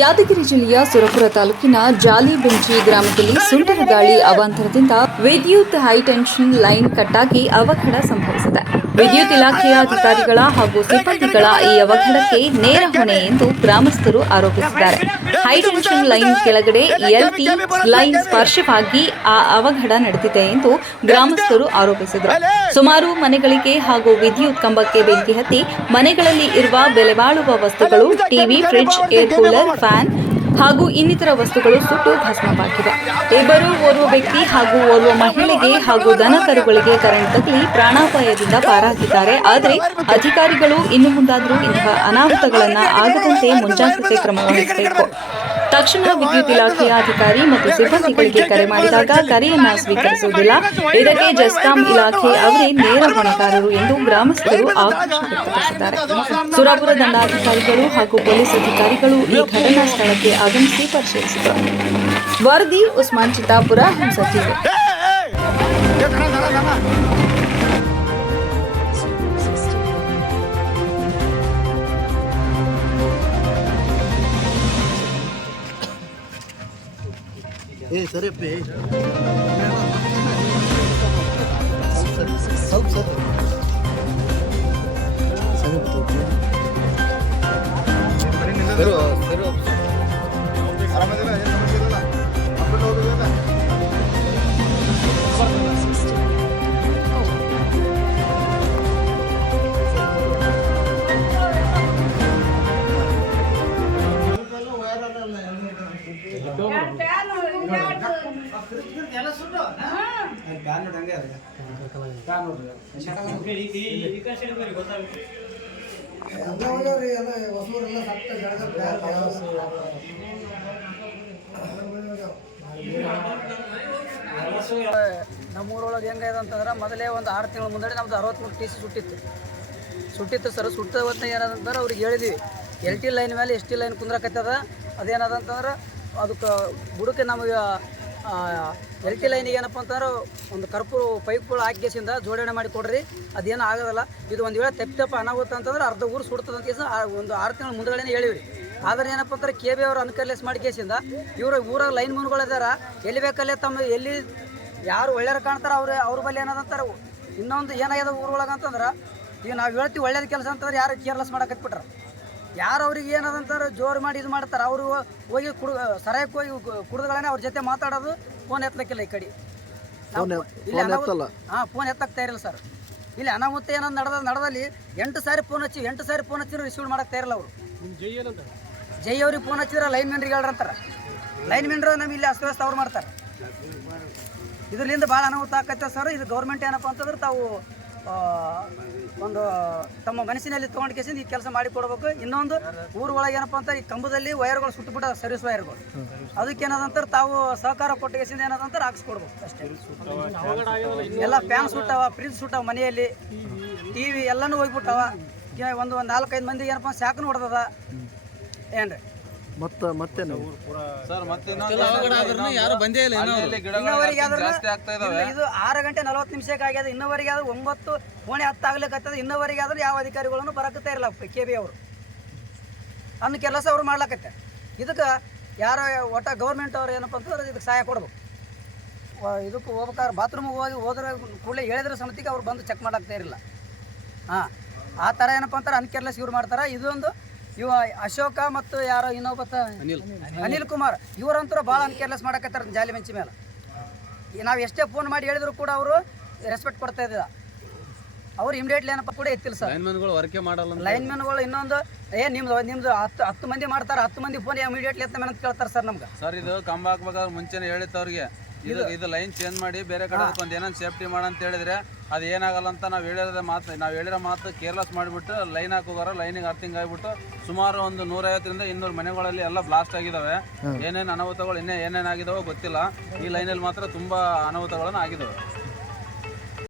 ಯಾದಗಿರಿ ಜಿಲ್ಲೆಯ ಸುರಪುರ ತಾಲೂಕಿನ ಜಾಲಿಬೆಂಚಿ ಗ್ರಾಮದಲ್ಲಿ ಸುಂಟರ ಗಾಳಿ ಅವಾಂತರದಿಂದ ವಿದ್ಯುತ್ ಹೈಟೆನ್ಷನ್ ಲೈನ್ ಕಟ್ಟಾಗಿ ಅವಘಡ ಸಂಭವಿಸಿದೆ. ವಿದ್ಯುತ್ ಇಲಾಖೆಯ ಅಧಿಕಾರಿಗಳ ಹಾಗೂ ಸಿಬ್ಬಂದಿಗಳ ಈ ಅವಘಡಕ್ಕೆ ನೇರ ಹೊಣೆ ಎಂದು ಗ್ರಾಮಸ್ಥರು ಆರೋಪಿಸಿದ್ದಾರೆ. ಹೈಟೆನ್ಷನ್ ಲೈನ್ ಕೆಳಗಡೆ ಎಲ್ಟಿ ಲೈನ್ ಸ್ಪರ್ಶವಾಗಿ ಆ ಅವಘಡ ನಡೆದಿದೆ ಎಂದು ಗ್ರಾಮಸ್ಥರು ಆರೋಪಿಸಿದರು. ಸುಮಾರು ಮನೆಗಳಿಗೆ ಹಾಗೂ ವಿದ್ಯುತ್ ಕಂಬಕ್ಕೆ ಬೆಂಕಿ ಹತ್ತಿ ಮನೆಗಳಲ್ಲಿ ಇರುವ ಬೆಲೆಬಾಳುವ ವಸ್ತುಗಳು, TV, fridge, air cooler, fan ಹಾಗೂ ಇನ್ನಿತರ ವಸ್ತುಗಳು ಸುಟ್ಟು ಭಸ್ಮವಾಗಿವೆ. ಇಬ್ಬರು ಓರ್ವ ವ್ಯಕ್ತಿ ಹಾಗೂ ಓರ್ವ ಮಹಿಳೆಗೆ ಹಾಗೂ ದನ ಕರುಗಳಿಗೆ ಕರೆಂಟ್ ತಗಲಿ ಪ್ರಾಣಾಪಾಯದಿಂದ ಪಾರಾಗಿದ್ದಾರೆ. ಆದರೆ ಅಧಿಕಾರಿಗಳು ಇನ್ನು ಮುಂದಾದರೂ ಇಂತಹ ಅನಾಹುತಗಳನ್ನು ಆಗದಂತೆ ಮುಂಜಾಗ್ರತೆ ಕ್ರಮ ವಹಿಸಬೇಕು. ತಕ್ಷಣ ವಿದ್ಯುತ್ ಇಲಾಖೆಯ ಅಧಿಕಾರಿ ಮತ್ತು ಸಿಬ್ಬಂದಿಗಳಿಗೆ ಕರೆ ಮಾಡಿದಾಗ ಕರೆಯನ್ನ ಸ್ವೀಕರಿಸುವುದಿಲ್ಲ ಇದಕ್ಕೆ ಜಸ್ಕಾಂ ಇಲಾಖೆ ಅವರೇ ನೇರ ಹೊಣೆಗಾರರು ಎಂದು ಗ್ರಾಮಸ್ಥರು ಆಕ್ರೋಶ ವ್ಯಕ್ತಪಡಿಸಿದ್ದಾರೆ ಸುರಾಪುರ ದಂಡಾಧಿಕಾರಿಗಳು ಹಾಗೂ ಪೊಲೀಸ್ ಅಧಿಕಾರಿಗಳು ಈ ಘಟನಾ ಸ್ಥಳಕ್ಕೆ ಆಗಮಿಸಿ ಪರಿಶೀಲಿಸಿದರು ವರದಿ ಉಸ್ಮಾನ್ ಚಿತ್ತಾಪುರ ಹಿಂಸ ಏ ಸರಿಯಪ್ಪಿ ಸ್ವಲ್ಪ ಸ್ವಲ್ಪ ಸರಿ ನಮ್ಮೂರೊಳಗೆ ಹೆಂಗೈತೆ ಅಂತಂದ್ರೆ ಮೊದಲೇ ಒಂದು ಆರು ತಿಂಗಳ ಮುಂದೆ ನಮ್ದು ಅರವತ್ತ್ಮೂರು ಟಿ ಸಿ ಸುಟ್ಟಿತ್ತು. ಸುಟ್ಟಿತ್ತು ಸರ್ ಸುಟ್ಟ ಹೊತ್ತಿನ ಏನದಂತಂದ್ರೆ ಅವ್ರಿಗೆ ಹೇಳಿದ್ವಿ ಎಲ್ ಟಿ ಲೈನ್ ಮೇಲೆ ಎಸ್ ಟಿ ಲೈನ್ ಕುಂದ್ರಕತ್ತದ. ಅದೇನದ ಅಂತಂದ್ರೆ ಅದಕ್ಕೆ ಬುಡಕ್ಕೆ ನಮಗೆ ಎಲ್ ಟಿ ಲೈನಿಗೆ ಏನಪ್ಪ ಅಂತಂದ್ರೆ ಒಂದು ಕರ್ಪು ಪೈಪ್ಗಳು ಹಾಕಿಸಿಂದ ಜೋಡಣೆ ಮಾಡಿ ಕೊಡ್ರಿ. ಅದೇನು ಆಗೋದಲ್ಲ. ಇದು ಒಂದು ವೇಳೆ ತೆಪ್ಪ ತೆಪ್ಪ ಅನಾಹುತ ಅಂತಂದ್ರೆ ಅರ್ಧ ಊರು ಸುಡ್ತದೆ ಅಂತ ಒಂದು ಆರು ತಿಂಗಳ ಮುಂದಗಡೆನೇ ಹೇಳಿವ್ರಿ. ಆದ್ರೆ ಏನಪ್ಪ ಅಂತಾರೆ ಕೆ ಬಿ ಅವರು ಅನ್ಕರ್ಲೆಸ್ ಮಾಡಿ ಕೇಸಿಂದ ಇವರು ಊರಾಗ ಲೈನ್ ಮುನ್ಗಳಿದಾರ ಎಲ್ಲಿ ಬೇಕಲ್ಲೇ ತಮ್ಮ ಎಲ್ಲಿ ಯಾರು ಒಳ್ಳೆಯವ್ರು ಕಾಣ್ತಾರೆ ಅವ್ರ ಅವ್ರ ಬಳಿ ಏನದಂತಾರೆ ಇನ್ನೊಂದು ಏನಾಗ್ಯದ ಊರೊಳಗೆ ಅಂತಂದ್ರೆ ಈಗ ನಾವು ಹೇಳ್ತೀವಿ ಒಳ್ಳೇದು ಕೆಲಸ ಅಂತಂದ್ರೆ ಯಾರು ಕೇರ್ಲೆಸ್ ಮಾಡಕತ್ಬಿಟ್ರ ಯಾರು ಅವ್ರಿಗೆ ಏನದಂತಾರೆ ಜೋರು ಮಾಡಿ ಇದು ಮಾಡ್ತಾರೆ ಅವರು ಹೋಗಿ ಕುಡ್ ಸರಾಯಕ್ಕೆ ಹೋಗಿ ಕುಡಿದ್ಗಳೇ ಅವ್ರ ಜೊತೆ ಮಾತಾಡೋದು ಫೋನ್ ಎತ್ತಲಕ್ಕಿಲ್ಲ ಈ ಕಡೆ. ಎತ್ತಲ್ಲ. ಹಾಂ ಫೋನ್ ಎತ್ತಕ್ಕೆ ತಯಾರಿಲ್ಲ ಸರ್ ಇಲ್ಲಿ ಅನಾಹುತ ಏನಂದು ನಡೆದ ನಡೆದಲ್ಲಿ ಎಂಟು ಸಾರಿ ಫೋನ್ ಹಚ್ಚಿ ಎಂಟು ಸಾರಿ ಫೋನ್ ಹಚ್ಚಿದ್ರು ರಿಸೀವ್ ಮಾಡಕ್ಕೆ ತಯಾರಿಲ್ಲ ಅವರು. ಜೈ ಅವ್ರಿಗೆ ಫೋನ್ ಹಚ್ಚಿದ್ರೆ ಲೈನ್ ಮೆನ್ರಿಗೆ ಹೇಳ್ರಂತಾರೆ ಲೈನ್ ಮೆನ್ರು ನಮ್ಗೆ ಇಲ್ಲಿ ಅಸ್ತವ್ಯಸ್ತ ಅವ್ರು ಮಾಡ್ತಾರೆ. ಇದರಿಂದ ಭಾಳ ಅನಾಹುತ ಆಕತ್ತೆ ಸರ್ ಇದು ಗೌರ್ಮೆಂಟ್ ಏನಪ್ಪ ಅಂತಂದ್ರೆ ತಾವು ಒಂದು ತಮ್ಮ ಮನಸ್ಸಿನಲ್ಲಿ ತೊಗೊಂಡು ಕೇಸಿಂದ ಈ ಕೆಲಸ ಮಾಡಿ ಕೊಡ್ಬೇಕು. ಇನ್ನೊಂದು ಊರೊಳಗೆ ಏನಪ್ಪ ಅಂತ ಈ ಕಂಬದಲ್ಲಿ ವೈರ್ಗಳು ಸುಟ್ಟುಬಿಟ್ಟ ಸರ್ವಿಸ್ ವೈರ್ಗಳು. ಅದಕ್ಕೆ ತಾವು ಸಹಕಾರ ಕೊಟ್ಟ ಕೇಸಿಂದ ಏನದಂತಾರೆ ಹಾಕ್ಸ್ಕೊಡ್ಬೇಕು ಅಷ್ಟೇ. ಎಲ್ಲ ಫ್ಯಾನ್ ಸುಟ್ಟವ ಫ್ರಿಜ್ ಸುಟ್ಟವ ಮನೆಯಲ್ಲಿ. ಟಿ ವಿ ಎಲ್ಲನೂ ಹೋಗ್ಬಿಟ್ಟವ. ಒಂದು ಒಂದು ನಾಲ್ಕೈದು ಮಂದಿಗೆ ಏನಪ್ಪ ಶಾಖನೂ ಹೊಡೆದದ. ಏನ್ರಿ? ಮತ್ತ ಮತ್ತೇನು ಸರ್ ಮತ್ತೆ ಯಾರು ಬಂದೇ ಇಲ್ಲ ಇನ್ನವರೆಗೆ ಆದ್ರೂ ಆಗ್ತಾ ಇದಾವೆ. ಇದು ಆರು ಗಂಟೆ ನಲವತ್ತು ನಿಮಿಷಕ್ಕೆ ಆಗ್ಯದ ಇನ್ನವರೆಗೆ ಆದ್ರೆ ಒಂಬತ್ತು ಕೋಣೆ ಹತ್ತು ಆಗ್ಲಿಕ್ಕತ್ತದ ಇನ್ನವರೆಗೆ ಆದ್ರೆ ಯಾವ ಅಧಿಕಾರಿಗಳನ್ನು ಬರಕತ್ತೇ ಇರಲ್ಲ ಕೆ ಬಿ ಅವರು. ಅನ್ನ ಕೆಲಸ ಅವ್ರು ಮಾಡ್ಲಕತ್ತೆ. ಇದಕ್ಕೆ ಯಾರೋ ಒಟ್ಟ ಗೌರ್ಮೆಂಟ್ ಅವ್ರು ಏನಪ್ಪ ಅಂತಂದ್ರೆ ಇದಕ್ಕೆ ಸಹಾಯ ಕೊಡ್ಬೇಕು. ಇದಕ್ಕೆ ಹೋಗ್ಬೇಕಾದ್ರೆ ಬಾತ್ರೂಮಿಗೆ ಹೋಗಿ ಹೋದ್ರೆ ಕೂಡಲೇ ಹೇಳಿದ್ರೆ ಸಮಿತಿಗೆ ಅವ್ರು ಬಂದು ಚೆಕ್ ಮಾಡಾಕ್ತಾ ಇರಲಿಲ್ಲ. ಹಾಂ ಆ ಥರ ಏನಪ್ಪ ಅಂತಾರೆ ಅನ್ಕೇರ್ಲೆಸ್ ಇವ್ರು ಮಾಡ್ತಾರೆ. ಇದೊಂದು ಇವ ಅಶೋಕ ಮತ್ತು ಯಾರೋ ಇನ್ನೊಬ್ಬ ಅನಿಲ್. ಅನಿಲ್ ಕುಮಾರ್. ಇವರಂತೂ ಭಾಳ ಅನ್ಕೇರ್ಲೆಸ್ ಮಾಡಕತ್ತಾರ ಜಾಲಿ ಬೆಂಚಿ ಮೇಲೆ ನಾವು ಎಷ್ಟೇ ಫೋನ್ ಮಾಡಿ ಹೇಳಿದ್ರು ಕೂಡ ಅವರು ರೆಸ್ಪೆಕ್ಟ್ ಕೊಡ್ತಾ ಇದ್ದಿಲ್ಲ. ಅವ್ರು ಇಮಿಡಿಯೇಟ್ಲಿ ಏನಪ್ಪ ಕೂಡ ಎತ್ತಿಲ್ಲ ಸರ್. ಲೈನ್ ಮ್ಯಾನ್ಗಳು ಇನ್ನೊಂದು ಏ ನಿಮ್ದು ನಿಮ್ದು ಹತ್ತು ಹತ್ತು ಮಂದಿ ಮಾಡ್ತಾರೆ ಹತ್ತು ಮಂದಿ ಫೋನ್ ಇಮಿಡಿಯೇಟ್ಲಿ ಎತ್ತ ಅಂತ ಕೇಳ್ತಾರೆ ಸರ್ ನಮ್ಗೆ. ಸರ್ ಇದು ಕಂಬ ಹಾಕ್ಬೇಕಾದ್ರೆ ಮುಂಚೆನೇ ಹೇಳಿತ್ತು ಅವ್ರಿಗೆ. ಇದು ಇದು ಲೈನ್ ಚೇಂಜ್ ಮಾಡಿ ಬೇರೆ ಕಡೆ ಒಂದು ಏನೋ ಸೇಫ್ಟಿ ಮಾಡ ಅಂತ ಹೇಳಿದ್ರೆ ಅದು ಏನಾಗಲ್ಲ ಅಂತ ನಾವು ಹೇಳಿರೋ ಮಾತು ನಾವು ಹೇಳಿರೋ ಮಾತು ಕೇರ್ಲೆಸ್ ಮಾಡಿಬಿಟ್ಟು ಲೈನ್ ಹಾಕೋಗಾರ ಲೈನಿಗೆ ಅರ್ಥಿಂಗ್ ಆಗಿಬಿಟ್ಟು ಸುಮಾರು ಒಂದು ನೂರೈವತ್ತರಿಂದ ಇನ್ನೂರು ಮನೆಗಳಲ್ಲಿ ಎಲ್ಲ ಬ್ಲಾಸ್ಟ್ ಆಗಿದಾವೆ. ಏನೇನು ಅನಾಹುತಗಳು ಇನ್ನೇ ಏನೇನಾಗಿದಾವೋ ಗೊತ್ತಿಲ್ಲ. ಈ ಲೈನಲ್ಲಿ ಮಾತ್ರ ತುಂಬಾ ಅನಾಹುತಗಳನ್ನು ಆಗಿದಾವೆ.